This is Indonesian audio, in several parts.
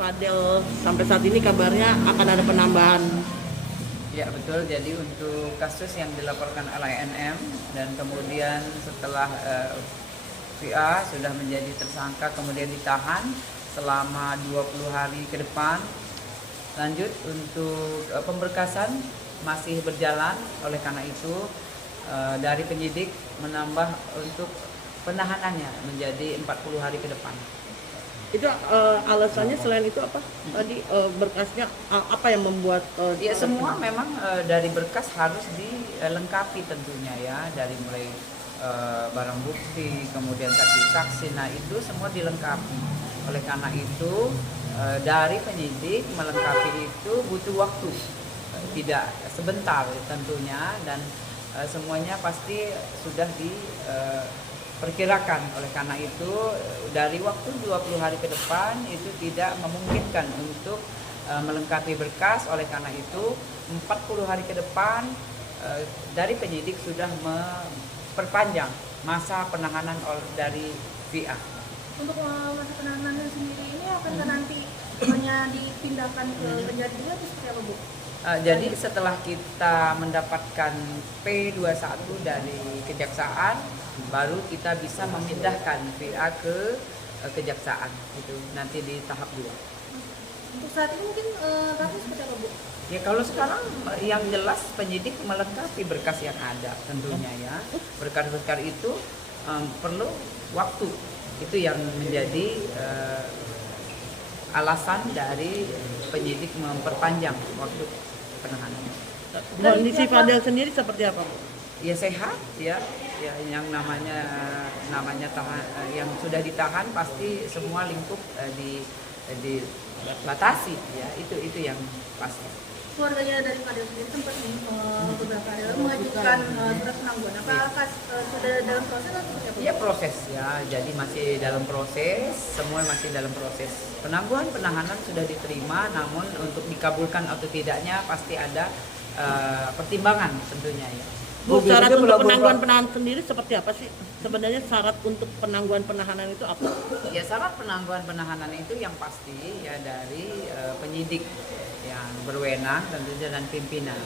Fadel, sampai saat ini kabarnya akan ada penambahan. Ya betul, jadi untuk kasus yang dilaporkan oleh NM dan kemudian setelah VA sudah menjadi tersangka kemudian ditahan selama 20 hari ke depan. Lanjut untuk pemberkasan masih berjalan, oleh karena itu dari penyidik menambah untuk penahanannya menjadi 40 hari ke depan. Itu alasannya selain itu apa? Tadi berkasnya apa yang membuat ya semua memang dari berkas harus dilengkapi tentunya ya, dari mulai barang bukti, kemudian saksi-saksi, nah itu semua dilengkapi. Oleh karena itu dari penyidik melengkapi itu butuh waktu, tidak sebentar tentunya, dan semuanya pasti sudah diperkirakan. Oleh karena itu dari waktu 20 hari ke depan itu tidak memungkinkan untuk melengkapi berkas. Oleh karena itu 40 hari ke depan dari penyidik sudah memperpanjang masa penahanan dari VA. Untuk masa penahanannya sendiri ini akan nanti hanya dipindahkan ke penjara juga atau seperti apa, Bu? Jadi setelah kita mendapatkan P21 dari kejaksaan, baru kita bisa memindahkan VA ke kejaksaan, itu nanti di tahap 2. Untuk saat ini mungkin tapi seperti apa, Bu? Ya kalau sekarang yang jelas penyidik melengkapi berkas yang ada tentunya ya. Berkas-berkas itu perlu waktu, itu yang menjadi alasan dari penyidik memperpanjang waktu penahanannya. Kondisi Fadel sendiri seperti apa? Ya sehat ya, ya yang namanya tahan, yang sudah ditahan pasti semua lingkup dibatasi ya, itu yang pasti. Keluarganya dari Fadel sendiri sempat beberapa hari lalu mengajukan surat penangguhan. Apakah sudah dalam proses atau seperti apa? Ya proses ya, jadi masih dalam proses, semua masih dalam proses. Penangguhan penahanan sudah diterima, namun untuk dikabulkan atau tidaknya pasti ada pertimbangan tentunya ya. Bu, syarat untuk penangguhan penahanan sendiri seperti apa sih? Sebenarnya syarat untuk penangguhan penahanan itu apa? Ya syarat penangguhan penahanan itu yang pasti ya dari penyidik yang berwenang tentunya dan pimpinan.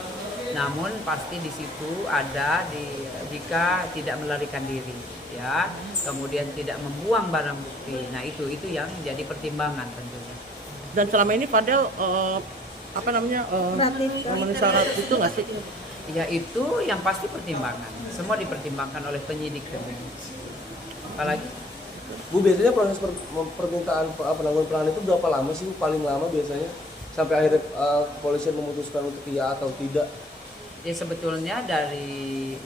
Namun pasti di situ ada jika tidak melarikan diri ya, kemudian tidak membuang barang bukti. Nah itu yang jadi pertimbangan tentunya. Dan selama ini Fadel memenuhi syarat itu nggak sih? Ya itu yang pasti pertimbangan. Semua dipertimbangkan oleh penyidik tentunya. Apalagi Bu, biasanya proses permintaan penangguhan penahanan itu berapa lama sih, Bu? Paling lama biasanya sampai akhirnya kepolisian memutuskan untuk iya atau tidak? ya sebetulnya dari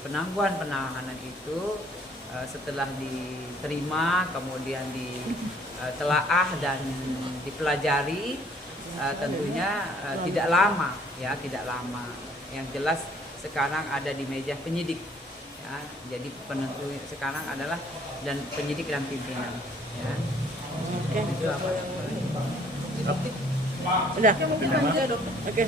penangguhan penahanan itu setelah diterima kemudian ditelaah dan dipelajari tentunya tidak lama ya, tidak lama. Yang jelas sekarang ada di meja penyidik ya, jadi penentu sekarang adalah dan penyidik dan pimpinan ya. Itu apa? Udah. Ya mungkin lanjut ya, Dok. Oke.